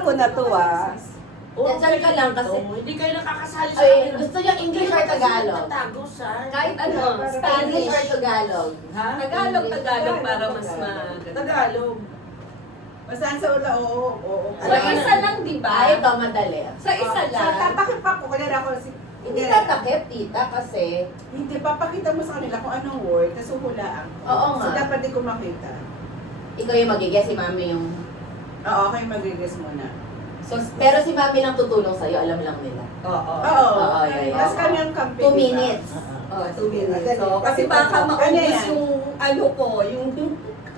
Ako na to Diyan ka lang kasi. Hindi kayo nakakasali sa Ay, akin. gusto niya English or Tagalog? Tatago sa... Kahit ano, Spanish or Tagalog? Ha? Tagalog para mas maganda. Tagalog. Basta sa ula, oo. Sa isa lang, di ba? Ay, ito madali. Sa isa So, lang. tatakip ako, kaya ako si... Hindi tatakip, tita, kasi... Hindi, papakita mo sa kanila kung anong word, tapos huhulaan ko. Oo nga. So, dapat di ko makita. Ikaw yung magigess, si mami yung... Oo, kayo mag-guess muna. So, pero si mami lang tutulong sa'yo, alam lang nila. Oo. Oo, yeah. tapos kami ang kampi. 2 minutes. Oh, 2 minutes. Dali. So, kasi baka Ano maubos yan? yung ano ko, yung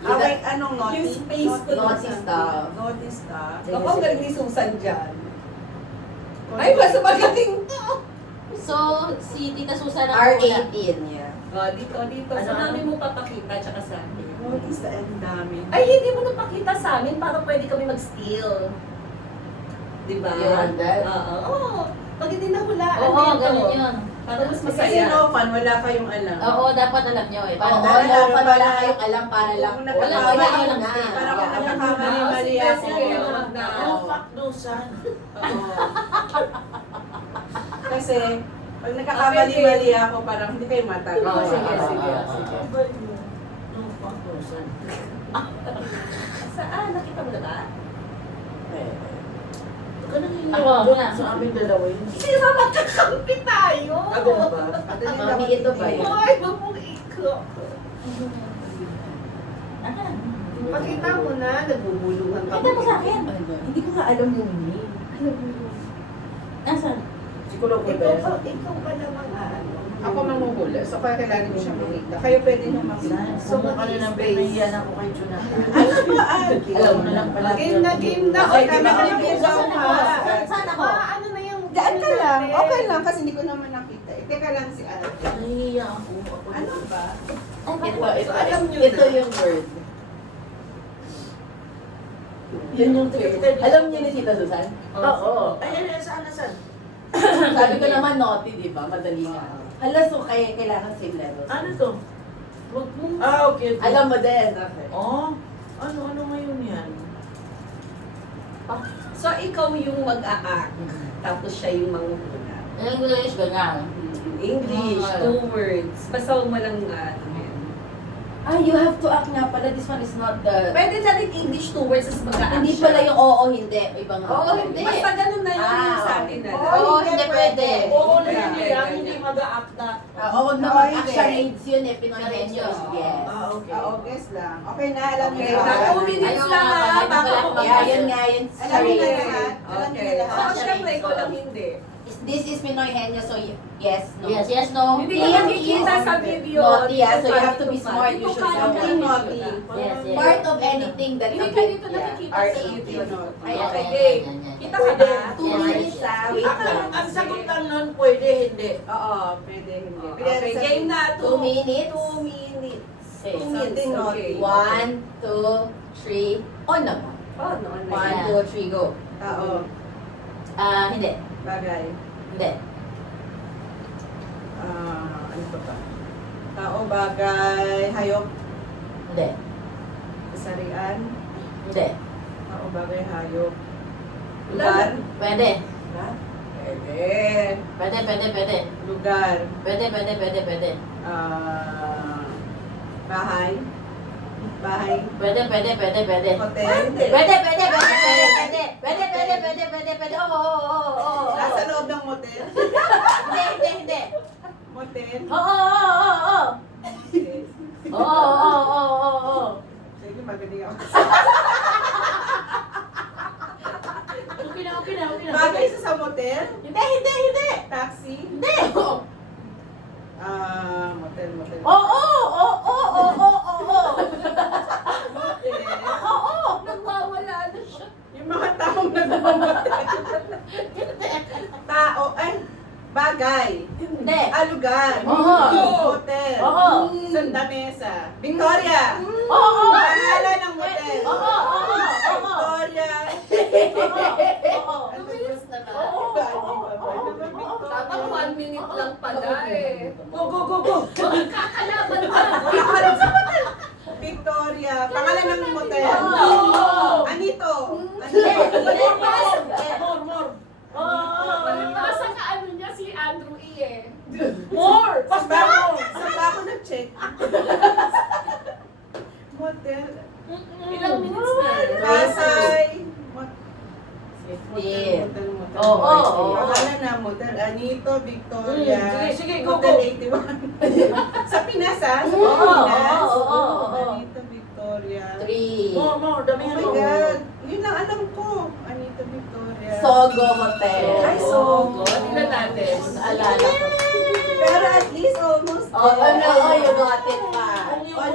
Wait, anong naughty? Yung space ko Naughty stuff. Naughty stuff. Ako ang galing ni Susan dyan. Ay, mas magaling to! So, si Tita Susan ang una. R18, yeah. Oh, dito. Ano, Sa namin mo papakita, tsaka sa akin. Naughty stuff, ang dami. Ay, hindi mo napakita sa amin para pwede kami mag-steal. Diba? You want that? Oo. Pag hindi nahulaan, Oo, yan ganun to. yun. Para mas Kasi masaya. no fun, wala kayong alam. Oo, dapat alam nyo eh. Oo, Paano? wala kayong alam para lang. Kung Wala nagkakamali kayong alam na. na. Para kung Wala. nagkakamali-mali Sige, ako. sige, wag na. Oh, fuck Dusan. Oo. Kasi, pag nagkakamali-mali ako, parang hindi kayo matagal. Oo, sige. Ano ba yun? No, fuck Dusan. Saan? Nakita mo na ba? Huwag ka nang Ako, doon muna. sa aming dalawa yun. Sira, magkakampi tayo! Tago ba? Mami, ito ba yun? Hoy, wag mong iko. Pakita mo na, nagbubulungan ka. Pakita mo sa akin. Hindi ko nga alam yung name. Nasaan? Siguro ko ba yan? Ikaw pa naman ano. Ako manguhula, so kaya kailangan mo siya makita. Kayo pwede nyo makita. So, ka na lang pinahiyan ako kay Jonathan. Ano ba, Alki? Alam mo na lang pala. Game na. Okay, Kami game na. nag-iisaw ka. Saan ako? Ano na yung... Diyan ka lang. Okay lang, kasi hindi ko naman nakita. Teka lang si Alki. Nahihiya ako. Ano ba? Ito. Alam nyo Ito na. yung word. Yun yung word. Alam niyo ni Tita Susan? Oo. Ay, saan? Sabi ko naman naughty, di ba? Madali nga. Hala, so kaya kailangan same level. Ano to? Wag mong... Okay. Alam mo din. Okay. Oh, ano ngayon yan? So, ikaw yung mag-a-act. Tapos siya yung manguhula. English, ganyan. English, Ah. 2 words. Basta huwag mo lang ano yan. Ah, you have to act nga pala. This one is not the... Pwede na rin English 2 words as mag-a-act Hindi siya. pala yung oo, hindi. Ibang Oo, hindi. Basta ganun na yun Ah, sa atin na. Oo, hindi pwede. Oo, Ganyan, hindi lang, ganyan. hindi mag-a-act na. Oo, wag Oo, naman hindi. action aids yun eh. Pinoy Henios. Yes. Okay. guess lang. Okay na, alam niyo Okay, na. na 2 minutes Ayaw lang nga, ha. ayaw Baka nga. pumunta. Yeah, yun nga yun. Alam niyo na Sorry. lahat. Alam niyo Okay. na lahat. So, syempre, ikaw lang hindi. This is Pinoy Henios, so yes, no. Yes, no. Hindi ka makikita sa video. Naughty, ah, so you have to be smart. You Ito should know. ka naughty. Yes, yes. Part of anything that Hindi you ka dito nakikita sa R18. video. Ayan, Okay, ayan, game. ayan, ayan. Kita ka ba? 2 minutes ah, wait lang. Ang sagot lang nun, pwede, hindi. Oo, pwede, hindi. Okay, game na. 2 minutes. 2 minutes. Okay, 2 minutes, something okay. 1, 2, 3, on naman. Oh, no, no. 1, 2, 3, go. Oo, Hindi. bagay. Hindi. Ano pa ba? Tao, bagay, hayop, Hindi. kasarian. Hindi. Tao, bagay, hayop. Lugar. Pwede. Pwede. Pwede. Lugar. Pwede. Bahay. Bahay. Pwede. Hotel. Pwede. Oo. Nasa loob ng motel. Hindi. Motel. Oo. Yes. Oo. Sige, magaling ako. Okay na. Bagay sa motel. Hindi. Taxi. Hindi. Motel. Oo. Motel. Nagwawala na siya. Yung mga taong nagmamotel. Tao, bagay. Hindi. Lugar. Oo. Hotel. Oo. Santa Mesa. Victoria. Oo. Pangalan ng motel. Oo. Victoria. Dapat 1 minute lang pala eh. Go. Kakalaban ka. Victoria. Pangalan ng motel. Oo. Anito. Hindi. Anito Victoria. Sige, go, go. Hotel 81. Sa Pinas, ha? Sa Oo, Pinas. oo, oo, oo. Anito Victoria. 3. More, dami Oh my God. Yun lang alam ko. Anito Victoria. Sogo Hotel. Ay, Sogo. Tingnan natin. Naalala ko. Pero at least almost Oh, ano, oh, you got it pa. Kung yung Oh,